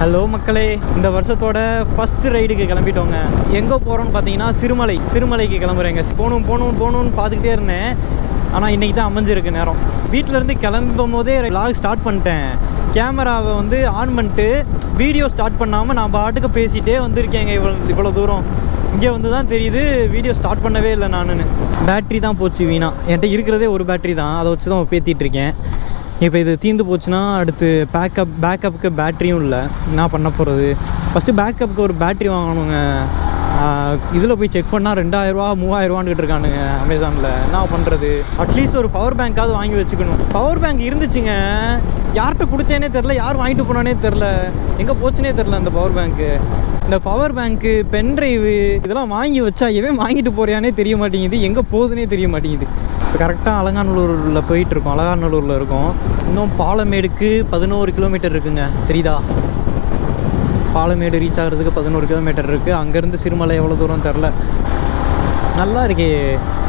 Hello மக்களே. இந்த வருஷத்தோட ஃபர்ஸ்ட் ரைடுக்கு கிளம்பிட்டோங்க. எங்கே போகிறோம்னு பார்த்தீங்கன்னா சிறுமலை. சிறுமலைக்கு கிளம்புறேங்க. போகணும் போகணும் போகணும்னு பார்த்துக்கிட்டே இருந்தேன். ஆனால் இன்றைக்கி தான் அமைஞ்சிருக்கு நேரம். வீட்டிலேருந்து கிளம்பும் போதே லாக் ஸ்டார்ட் பண்ணிட்டேன். கேமராவை வந்து ஆன் பண்ணிட்டு வீடியோ ஸ்டார்ட் பண்ணாமல் நான் பாட்டுக்கு பேசிகிட்டே வந்திருக்கேங்க இவ்வளோ இவ்வளோ தூரம். இங்கே வந்து தான் தெரியுது வீடியோ ஸ்டார்ட் பண்ணவே இல்லை நானுன்னு. பேட்ரி தான் போச்சு வீணா. என்கிட்ட இருக்கிறதே ஒரு பேட்ரி தான். அதை வச்சு தான் பேத்திட்டு இருக்கேன். இப்போ இது தீந்து போச்சுன்னா அடுத்து பேக்கப் பேக்கப்புக்கு பேட்டரியும் இல்லை. என்ன பண்ண போகிறது ஃபஸ்ட்டு பேக்கப்புக்கு ஒரு பேட்ரி வாங்கணுங்க. இதில் போய் செக் பண்ணால் ரெண்டாயிரரூவா மூவாயிரரூவான்னு இருக்கானுங்க அமேசானில் என்ன பண்ணுறது அட்லீஸ்ட் ஒரு பவர் பேங்க்காவது வாங்கி வச்சுக்கணும். பவர் பேங்க் இருந்துச்சுங்க. யார்கிட்ட கொடுத்தேனே தெரில யார் வாங்கிட்டு போனானே தெரில எங்கே போச்சுனே தெரில அந்த பவர் பேங்க்கு இந்த பவர் பேங்க்கு பென் ட்ரைவு இதெல்லாம் வாங்கி வச்சா எவன் வாங்கிட்டு போறியானே தெரிய மாட்டேங்குது. எங்கே போகுதுனே தெரிய மாட்டேங்குது. இப்போ கரெக்டாக அலங்காநல்லூரில் போயிட்டு இருக்கோம் அலங்காநல்லூரில் இருக்கோம். இன்னும் பாலமேடுக்கு பதினோரு கிலோமீட்டர் இருக்குங்க. தெரியுதா? பாலமேடு ரீச் ஆகிறதுக்கு பதினோரு கிலோமீட்டர் இருக்குது அங்கேருந்து சிறுமலை எவ்வளோ தூரம் தெரில. நல்லா இருக்கே.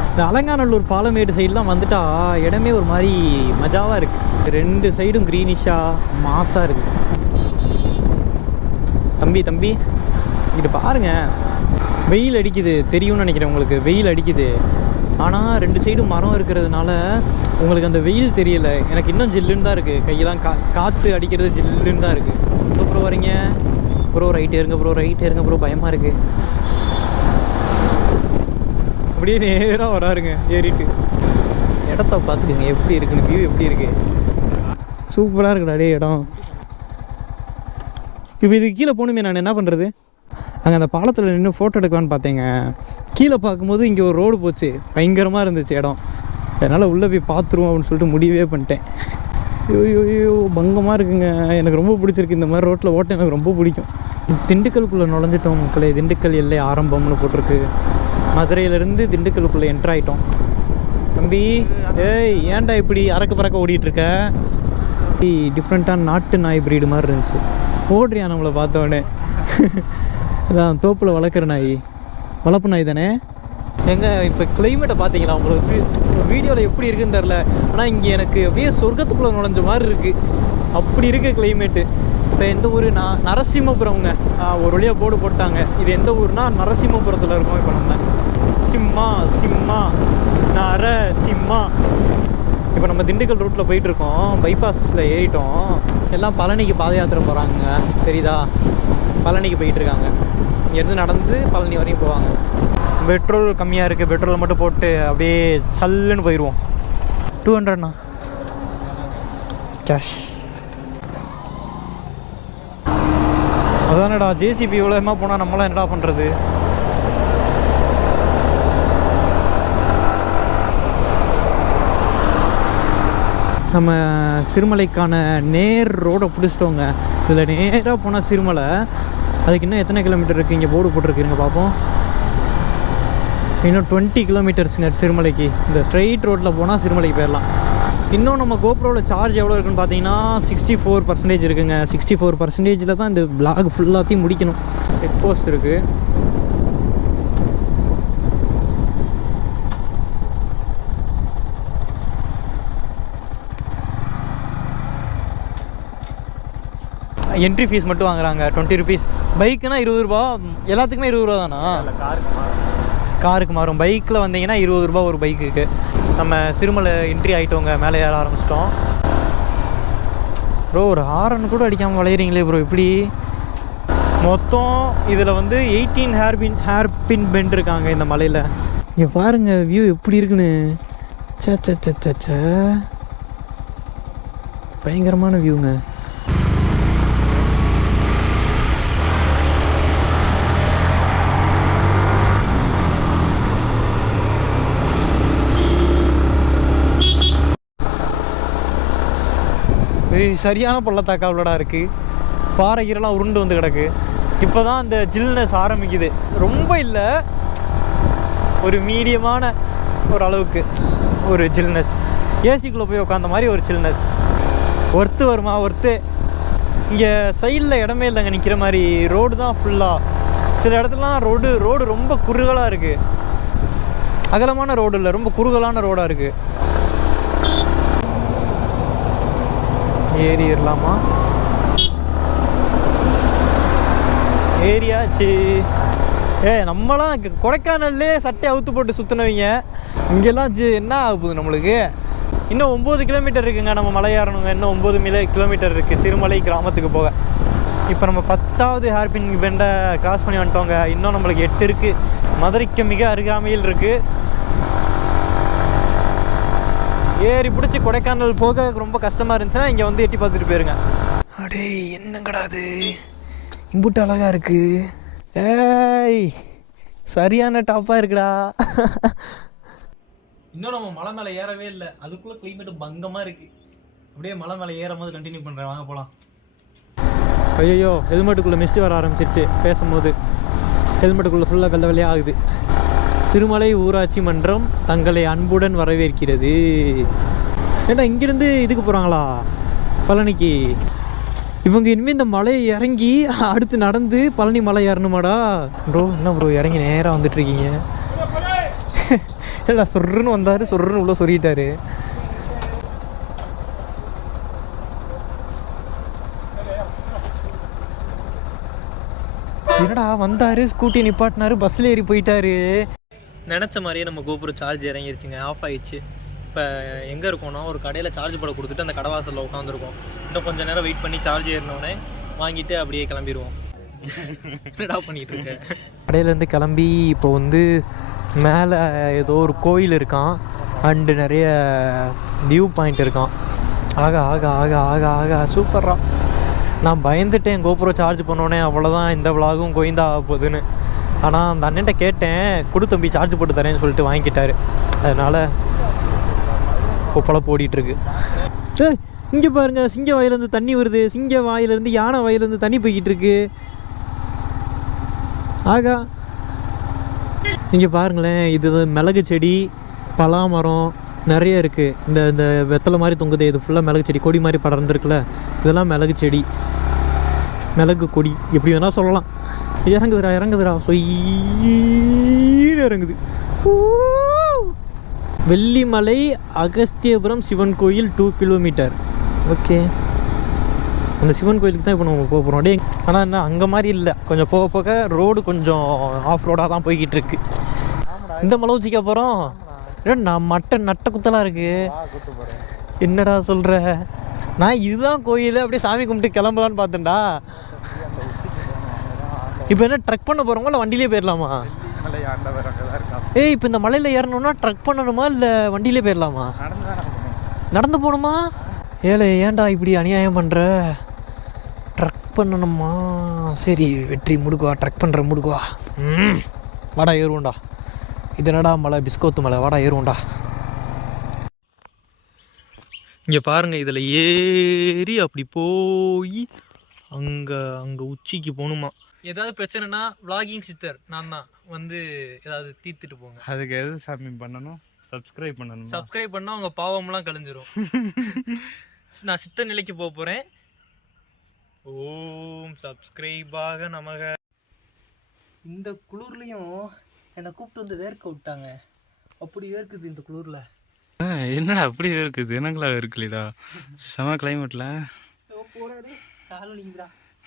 இந்த அலங்காநல்லூர் பாலமேடு சைட்லாம் வந்துட்டா இடமே ஒரு மாதிரி மஜாவாக இருக்குது ரெண்டு சைடும் க்ரீனிஷாக மாஸாக இருக்குது தம்பி தம்பி இங்கிட்டு பாருங்க. வெயில் அடிக்குது. தெரியும்னு நினைக்கிறேன் உங்களுக்கு. வெயில் அடிக்குது. ஆனால் ரெண்டு சைடும் மரம் இருக்கிறதுனால உங்களுக்கு அந்த வெயில் தெரியல. எனக்கு இன்னும் ஜில்லுன்னு தான் இருக்குது கையெல்லாம் கா காற்று அடிக்கிறது ஜில்லுன்னு தான் இருக்குது அப்புறம் வரீங்க? ப்ரோ ரைட் இருங்க ப்ரோ ரைட் இருங்க ப்ரோ பயமாக இருக்குது அப்படியே நேராக வராருங்க ஏறிட்டு. இடத்த பார்த்துக்குங்க எப்படி இருக்குன்னு வியூ எப்படி இருக்குது சூப்பராக இருக்குடா டே இடம். இப்போ இது கீழே போகணுமே நான் என்ன பண்ணுறது அங்கே அந்த பாலத்தில் நின்று ஃபோட்டோ எடுக்கலான்னு பார்த்தேங்க. கீழே பார்க்கும்போது இங்கே ஒரு ரோடு போச்சு. பயங்கரமாக இருந்துச்சு இடம். அதனால் உள்ளே போய் பார்த்துருவோம் அப்படின்னு சொல்லிட்டு முடிவே பண்ணிட்டேன். ஐயோ பங்கமாக இருக்குங்க. எனக்கு ரொம்ப பிடிச்சிருக்கு இந்த மாதிரி ரோட்டில் ஓட்ட எனக்கு ரொம்ப பிடிக்கும். திண்டுக்கலுக்குள்ளே நுழைஞ்சிட்டோம் மக்களே. திண்டுக்கல் எல்லை ஆரம்பம்னு போட்டிருக்கு. மதுரையிலேருந்து திண்டுக்கலுக்குள்ளே என்ட்ராயிட்டோம் தம்பி ஏய் ஏன்டா இப்படி அறக்க பறக்க ஓடிட்டுருக்க? டிஃப்ரெண்ட்டாக டிஃப்ரெண்ட்டான நாட்டு நாய் பிரீடு மாதிரி இருந்துச்சு. ஓடுறியா நம்மளை பார்த்தோன்னே அதான் தோப்பில் வளர்க்குற நாய். வளர்ப்பு நாய் தானே? எங்க இப்போ கிளைமேட்டை பார்த்தீங்களா உங்களுக்கு வீடியோவில் எப்படி இருக்குன்னு தெரில ஆனால் இங்கே எனக்கு அப்படியே சொர்க்கத்துக்குள்ளே நுழைஞ்ச மாதிரி இருக்குது அப்படி இருக்குது கிளைமேட்டு இப்போ எந்த ஊர்? நான் நரசிம்மபுரம்ங்க. ஒரு வழியாக போர்டு போட்டாங்க. இது எந்த ஊர்னா நரசிம்மபுரத்தில் இருக்கோம் இப்போ நம்ம. சிம்மா சிம்மா. நர சிம்மா இப்போ நம்ம திண்டுக்கல் ரூட்டில் போயிட்டுருக்கோம். பைபாஸில் ஏறிட்டோம். எல்லாம் பழனிக்கு பாத யாத்திரை போகிறாங்க தெரியுதா? பழனிக்கு போயிட்டுருக்காங்க. இங்கேருந்து நடந்து பழனி வரையும் போவாங்க. பெட்ரோல் கம்மியாக இருக்குது பெட்ரோல் மட்டும் போட்டு அப்படியே சல்லுன்னு போயிடுவோம் டூ ஹண்ட்ரட்ண்ணா கேஷ் அதானடா ஜேசிபி இவ்வளோமா போனால் நம்மளாம் என்னடா பண்ணுறது நம்ம சிறுமலைக்கான நேர் ரோடை பிடிச்சிட்டோங்க. இதில் நேராக போனால் சிறுமலை. அதுக்கு இன்னும் எத்தனை கிலோமீட்டர் இருக்குது இங்கே போர்டு போட்டிருக்குங்க பார்ப்போம் இன்னும் டுவெண்ட்டி கிலோமீட்டர்ஸுங்க சிறுமலைக்கு இந்த ஸ்ட்ரெயிட் ரோட்டில் போனால் சிறுமலைக்கு போயிடலாம் இன்னும் நம்ம கோப்ரோவில் சார்ஜ் எவ்வளோ இருக்குன்னு பார்த்தீங்கன்னா சிக்ஸ்டி ஃபோர் பர்சன்டேஜ் இருக்குங்க. சிக்ஸ்டி ஃபோர் பர்சன்டேஜில் தான் இந்த பிளாக் ஃபுல்லாத்தையும் முடிக்கணும். செக் போஸ்ட் இருக்குது என்ட்ரி ஃபீஸ் மட்டும் வாங்குறாங்க. டுவெண்ட்டி ருபீஸ் பைக்குனா இருபது ரூபா. எல்லாத்துக்குமே இருபது ரூபா தானா? காருக்கு மாறும். பைக்கில் வந்தீங்கன்னா இருபது ரூபா ஒரு பைக்குக்கு நம்ம சிறுமலை என்ட்ரி ஆகிட்டோங்க மேலே ஏற ஆரம்பிச்சிட்டோம். ப்ரோ ஒரு ஹாரன் கூட அடிக்காமல் விளையிறீங்களே ப்ரோ இப்படி மொத்தம் இதில் வந்து eighteen hairpin hairpin bend இருக்காங்க இந்த மலையில். இங்கே பாருங்க வியூ எப்படி இருக்குன்னு. சே சே சே சே பயங்கரமான வியூங்க ஏய் சரியான பள்ளத்தாக்காவிலடா இருக்குது பாறை கீரெல்லாம் உருண்டு வந்து கிடக்கு. இப்போ தான் அந்த ஜில்னஸ் ஆரம்பிக்குது. ரொம்ப இல்லை. ஒரு மீடியமான ஒரு அளவுக்கு ஒரு ஜில்னஸ். ஏசிக்குள்ளே போய் உட்காந்த மாதிரி ஒரு சில்னஸ் ஒர்த்து வருமா? ஒர்த்து. இங்கே சைடில் இடமே இல்லைங்க. நிற்கிற மாதிரி ரோடு தான் ஃபுல்லாக சில இடத்துலலாம் ரோடு ரோடு ரொம்ப குறுகலாக இருக்குது அகலமான ரோடு இல்லை. ரொம்ப குறுகலான ரோடாக இருக்குது ஏறிடலாமா ஏரியாச்சு ஏ நம்மலாம் கொடைக்கானல்லே சட்டை அவுத்து போட்டு சுற்றினவங்க இங்கெல்லாம் ஜி- என்ன ஆக போகுது நம்மளுக்கு? இன்னும் ஒம்பது கிலோமீட்டர் இருக்குங்க. நம்ம மலை ஏறணுங்க. இன்னும் ஒம்பது மில கிலோமீட்டர் இருக்குது சிறுமலை கிராமத்துக்கு போக. இப்போ நம்ம பத்தாவது ஹேர்பின் பெண்டை கிராஸ் பண்ணி வந்துட்டோங்க. இன்னும் நம்மளுக்கு எட்டு இருக்குது மதுரைக்கு மிக அருகாமையில் இருக்குது ஏறி பிடிச்சி கொடைக்கானல் போக ரொம்ப கஷ்டமாக இருந்துச்சுன்னா இங்கே வந்து எட்டி பார்த்துட்டு போயிருங்க. அடே என்னங்கடா அது? இம்புட்டு அழகா இருக்கு. ஏய் சரியான டாப்பாக இருக்குடா. இன்னும் நம்ம மலை மேலே ஏறவே இல்லை. அதுக்குள்ளே கிளைமேட் பங்கமாக இருக்கு. அப்படியே மலை மேலே ஏறும் போது கண்டினியூ பண்ணுறேன் வாங்க போகலாம் ஐயோ ஹெல்மெட்டுக்குள்ளே மிஸ்ட் வர ஆரம்பிச்சிருச்சு. பேசும்போது ஹெல்மெட்டுக்குள்ளே ஃபுல்லாக வெள்ளை வெள்ளையாக ஆகுது. சிறுமலை ஊராட்சி மன்றம் தங்களை அன்புடன் வரவேற்கிறது. ஏன்னா இங்கேருந்து இதுக்கு போகிறாங்களா பழனிக்கு. இவங்க இனிமேல் இந்த மலையை இறங்கி அடுத்து நடந்து பழனி மலை ஏறணுமாடா? ப்ரோ என்ன ப்ரோ இறங்கி நேராக வந்துட்டுருக்கீங்க. இல்லை சொர்ருன்னு வந்தார் சொர்ருன்னு உள்ளே சொல்லிட்டாரு. என்னடா வந்தாரு ஸ்கூட்டி நிப்பாட்டினாரு பஸ்ஸில் ஏறி போயிட்டாரு. நினச்ச மாதிரியே நம்ம கோபுரம் சார்ஜ் இறங்கிருச்சுங்க. ஆஃப் ஆயிடுச்சு. இப்போ எங்கே இருக்கோம்னா ஒரு கடையில் சார்ஜ் போட கொடுத்துட்டு அந்த கடவாசலில் உட்காந்துருக்கோம் இன்னும் கொஞ்சம் நேரம் வெயிட் பண்ணி சார்ஜ் ஏறினோடனே வாங்கிட்டு அப்படியே கிளம்பிடுவோம் என்னடா பண்ணிட்டு இருக்கேன் கடையிலேருந்து கிளம்பி இப்போ வந்து மேலே ஏதோ ஒரு கோயில் இருக்கான் அண்டு நிறைய வியூ பாயிண்ட் இருக்கான் ஆக ஆக ஆக ஆக ஆக சூப்பராக நான் பயந்துட்டேன் கோபுரம் சார்ஜ் பண்ணோடனே அவ்வளோதான் இந்த விலாகும் கோயிந்தா ஆக போகுதுன்னு. ஆனால் அந்த அண்ணன்ட்ட கேட்டேன் கொடு தம்பி சார்ஜ் போட்டு தரேன்னு சொல்லிட்டு வாங்கிக்கிட்டாரு. அதனால் கொப்பளை ஓடிட்டுருக்கு. சார் இங்கே பாருங்கள் சிங்க வாயிலேருந்து தண்ணி வருது. சிங்க வாயிலேருந்து யானை வாயிலேருந்து தண்ணி போய்கிட்டு இருக்கு ஆகா இங்கே பாருங்களேன் இது மிளகு செடி பலாமரம் நிறைய இருக்குது இந்த இந்த வெத்தலை மாதிரி தொங்குது. இது ஃபுல்லாக மிளகு செடி கொடி மாதிரி படர்ந்துருக்குல்ல. இதெல்லாம் மிளகு செடி. மிளகு கொடி எப்படி வேணால் சொல்லலாம். இறங்குதுடா இறங்குதுடா. சொய்ன்னு இறங்குது. வெள்ளிமலை அகஸ்தியபுரம் சிவன் கோயில் டூ கிலோமீட்டர் ஓகே அந்த சிவன் கோயிலுக்கு தான் இப்போ நம்ம போக போகிறோம் டே ஆனால் என்ன அங்கே மாதிரி இல்லை. கொஞ்சம் போக போக ரோடு கொஞ்சம் ஆஃப் ரோடாக தான் போய்கிட்டு இருக்கு. இந்த மலை உச்சிக்க போகிறோம் நான் மட்டை நட்ட குத்தலாக இருக்கு. என்னடா சொல்கிற நான் இதுதான் கோயில் அப்படியே சாமி கும்பிட்டு கிளம்பலான்னு பார்த்தேன்டா. இப்போ என்ன ட்ரக் பண்ண போகிறவங்க இல்லை வண்டியிலே போயிடலாமா ஏய் இப்போ இந்த மலையில் ஏறணும்னா ட்ரக் பண்ணணுமா இல்லை வண்டியிலே போயிடலாமா நடந்து போகணுமா? ஏலே ஏன்டா இப்படி அநியாயம் பண்ணுற ட்ரக் பண்ணணுமா? சரி வெற்றி முடுக்குவா ட்ரக் பண்ணுற முடுக்குவா ம் வாடா ஏறுவோண்டா இது என்னடா மலை பிஸ்கோத்து மலை? வாடா ஏறுவோண்டா இங்கே பாருங்கள் இதில் ஏறி அப்படி போய் அங்கே அங்கே உச்சிக்கு போகணுமா? ஏதாவது பிரச்சனைனா vlogging சித்தர் நான் தான் வந்து ஏதாவது தீர்த்துட்டு போங்க. அதுக்கு எது சாமி பண்ணணும்? சப்ஸ்கிரைப் பண்ணணும்? சப்ஸ்கிரைப் பண்ணால் உங்கள் பாவம்லாம் கழிஞ்சிரும் நான் சித்த நிலைக்கு போக போகிறேன் ஓம் சப்ஸ்கிரைபாக நமக. இந்த குளிர்லையும் என்னை கூப்பிட்டு வந்து வேர்க்க விட்டாங்க. அப்படி வேர்க்குது இந்த குளிரில். என்னடா அப்படி இருக்குது எனக்குலா இருக்குல்லடா செம கிளைமேட்ல போறாரு. கால் வலிக்குதுடா.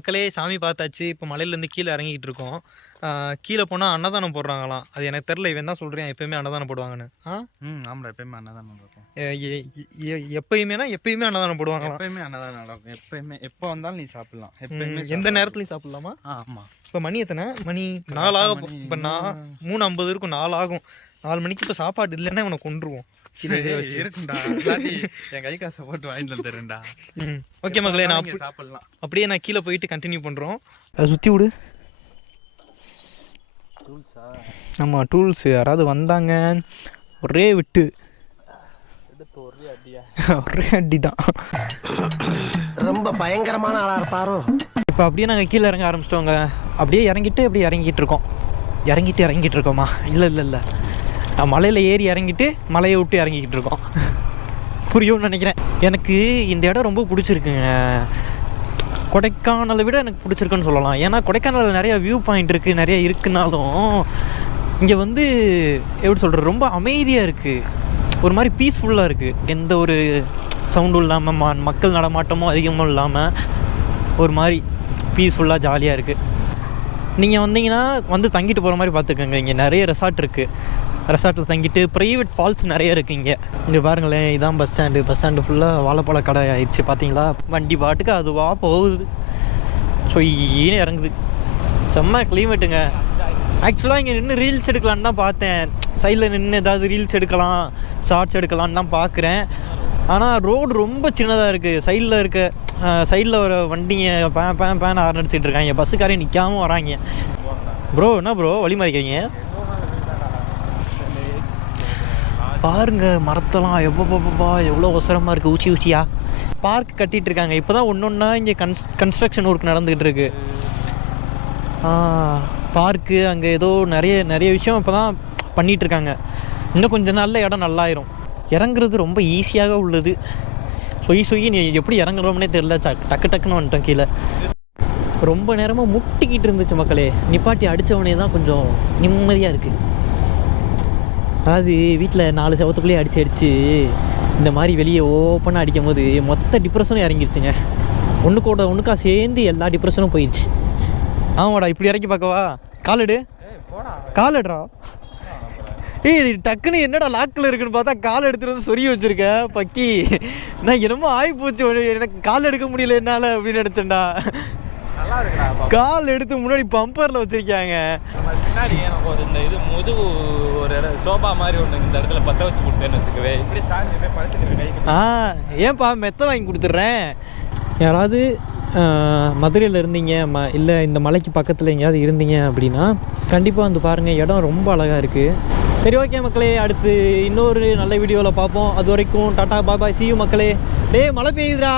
மக்களே சாமி பார்த்தாச்சு. இப்போ மலையிலேருந்து கீழே இறங்கிட்டு இருக்கோம். கீழே போனால் அன்னதானம் போடுறாங்களாம். அது எனக்கு தெரில இவன் தான் சொல்கிறேன் எப்பயுமே அன்னதானம் போடுவாங்கன்னு. ஆ? ம் ஆமாடா எப்பயுமே அன்னதானம் நடக்கும். எப்பயுமேனா எப்பயுமே அன்னதானம் போடுவாங்களாம். எப்பயுமே அன்னதானம் நடக்கும். எப்பயுமே எப்போ வந்தாலும் நீ சாப்பிடலாம். எப்பயுமே எந்த நேரத்துலையும் சாப்பிடலாமா? ஆமா. இப்போ மணி எத்தனை? மணி நாலு ஆகும் இப்போ நான் மூணு. ஐம்பது இருக்கும் நாலு ஆகும் நாலு மணிக்கு இப்போ சாப்பாடு இல்லைன்னா இவனை கொண்டுருவோம் இருக்கும்டா. என் கை காசை போட்டு வாங்கிட்டு வந்துடுறேன்டா. ஓகே மக்களே நான் இங்க அப்படி- சாப்பிடலாம். அப்படியே நான் கீழே போயிட்டு கண்டினியூ பண்ணுறோம் அதை சுற்றி விடு. ஆமாம் டூல்ஸ் யாராவது வந்தாங்க? ஒரே விட்டு. ஒரே அடி தான் ரொம்ப பயங்கரமான ஆளா இருப்பாரோ? இப்போ அப்படியே நாங்கள் கீழே இறங்க ஆரம்பிச்சிட்டோங்க. அப்படியே இறங்கிட்டு அப்படியே இறங்கிட்டு இருக்கோம். இறங்கிட்டு இறங்கிட்டு இருக்கோமா? இல்லை இல்லை இல்லை. மலையில் ஏறி இறங்கிட்டு மலையை விட்டு இறங்கிக்கிட்டு இருக்கோம். புரியும்னு நினைக்கிறேன். எனக்கு இந்த இடம் ரொம்ப பிடிச்சிருக்குங்க. கொடைக்கானலை விட எனக்கு பிடிச்சிருக்குன்னு சொல்லலாம். ஏன்னா கொடைக்கானலில் நிறைய வியூ பாயிண்ட் இருக்குது நிறைய இருக்குனாலும் இங்கே வந்து எப்படி சொல்கிறது ரொம்ப அமைதியாக இருக்குது ஒரு மாதிரி பீஸ்ஃபுல்லாக இருக்குது எந்த ஒரு சவுண்டும் இல்லாமல் ம மக்கள் நடமாட்டமும் அதிகமும் இல்லாமல் ஒரு மாதிரி பீஸ்ஃபுல்லாக ஜாலியாக இருக்குது நீங்கள் வந்தீங்கன்னா வந்து தங்கிட்டு போகிற மாதிரி பார்த்துக்கோங்க. இங்கே நிறைய ரெசார்ட் இருக்குது ரெசார்ட்டில் தங்கிட்டு ப்ரைவேட் ஃபால்ஸ் நிறைய இருக்குது இங்கே. இங்கே பாருங்களேன் இதான் பஸ் ஸ்டாண்டு பஸ் ஸ்டாண்டு ஃபுல்லாக வாழைப்பழ கடை ஆயிடுச்சு பார்த்தீங்களா வண்டி பாட்டுக்கு அதுவாக போகுது. ஸோ சொய்யின்னு இறங்குது. செம்ம கிளைமேட்டுங்க ஆக்சுவலாக இங்கே நின்று ரீல்ஸ் எடுக்கலான்னு தான் பார்த்தேன். சைடில் நின்று ஏதாவது ரீல்ஸ் எடுக்கலாம் ஷார்ட்ஸ் எடுக்கலான்னு தான் பார்க்குறேன். ஆனால் ரோடு ரொம்ப சின்னதாக இருக்குது சைடில் இருக்க சைடில் வர வண்டிங்க பே பே பேன் ஆரன் அடிச்சிட்டு இருக்காங்க பஸ்ஸுக்காரே நிற்காமல் வராங்க. ப்ரோ என்ன ப்ரோ வழி மறைக்கிறீங்க? பாருங்க மரத்தெல்லாம் எவ்வளோப்பா எவ்வளோ ஒசரமாக இருக்குது ஊச்சி ஊச்சியா பார்க் கட்டிகிட்டு இருக்காங்க. இப்போ தான் ஒன்று ஒன்றா இங்கே கன்ஸ் கன்ஸ்ட்ரக்ஷன் ஒர்க் நடந்துக்கிட்டு இருக்கு. பார்க்கு அங்கே ஏதோ நிறைய நிறைய விஷயம் இப்போ தான் பண்ணிகிட்டு இருக்காங்க. இன்னும் கொஞ்ச நாளில் இடம் நல்லாயிரும். இறங்குறது ரொம்ப ஈஸியாக உள்ளது. சொய் சொய் நீ எப்படி இறங்குறோம்னே தெரில டக்கு டக்குன்னு வந்துட்டோம் கீழே. ரொம்ப நேரமாக முட்டிக்கிட்டு இருந்துச்சு மக்களே. நிப்பாட்டி அடித்தவனே தான் கொஞ்சம் நிம்மதியாக இருக்குது அதாவது வீட்டில் நாலு செவத்துக்குள்ளேயே அடிச்சு அடிச்சு இந்த மாதிரி வெளியே ஓப்பனாக அடிக்கும் போது மொத்த டிப்ரெஷனும் இறங்கிருச்சுங்க. ஒன்று கூட ஒன்றுக்கா சேர்ந்து எல்லா டிப்ரெஷனும் போயிடுச்சு ஆமாடா இப்படி இறக்கி பார்க்கவா? காலடு காலடுறா ஏய் டக்குன்னு என்னடா லாக்கில் இருக்குன்னு பார்த்தா கால் எடுத்துகிட்டு வந்து சொருகி வச்சிருக்க பக்கி. நான் என்னமோ ஆகி போச்சு எனக்கு கால் எடுக்க முடியல என்னால் அப்படின்னு நினச்சேன்டா. கால் எடுத்து முன்னாடி பம்பரில் வச்சிருக்காங்க. பின்னாடி எனக்கு ஒரு இந்த இது முதுகு ஒரு இடம் சோபா மாதிரி ஒன்று இந்த இடத்துல பற்ற வச்சு கொடுத்தேன்னு வச்சுக்கவே. இப்படி சாஞ்சி போய் படுத்துக்கிறேன் கை ஆ ஏன்பா மெத்த வாங்கி கொடுத்துட்றேன்? யாராவது மதுரையில் இருந்தீங்க ம இல்லை இந்த மலைக்கு பக்கத்தில் எங்கேயாவது இருந்தீங்க அப்படின்னா கண்டிப்பாக வந்து பாருங்கள் இடம் ரொம்ப அழகாக இருக்குது சரி ஓகே மக்களே அடுத்து இன்னொரு நல்ல வீடியோவில் பார்ப்போம். அது வரைக்கும் டாட்டா பாபாய் சியூ மக்களே. டேய் மழை பெய்யுதுடா.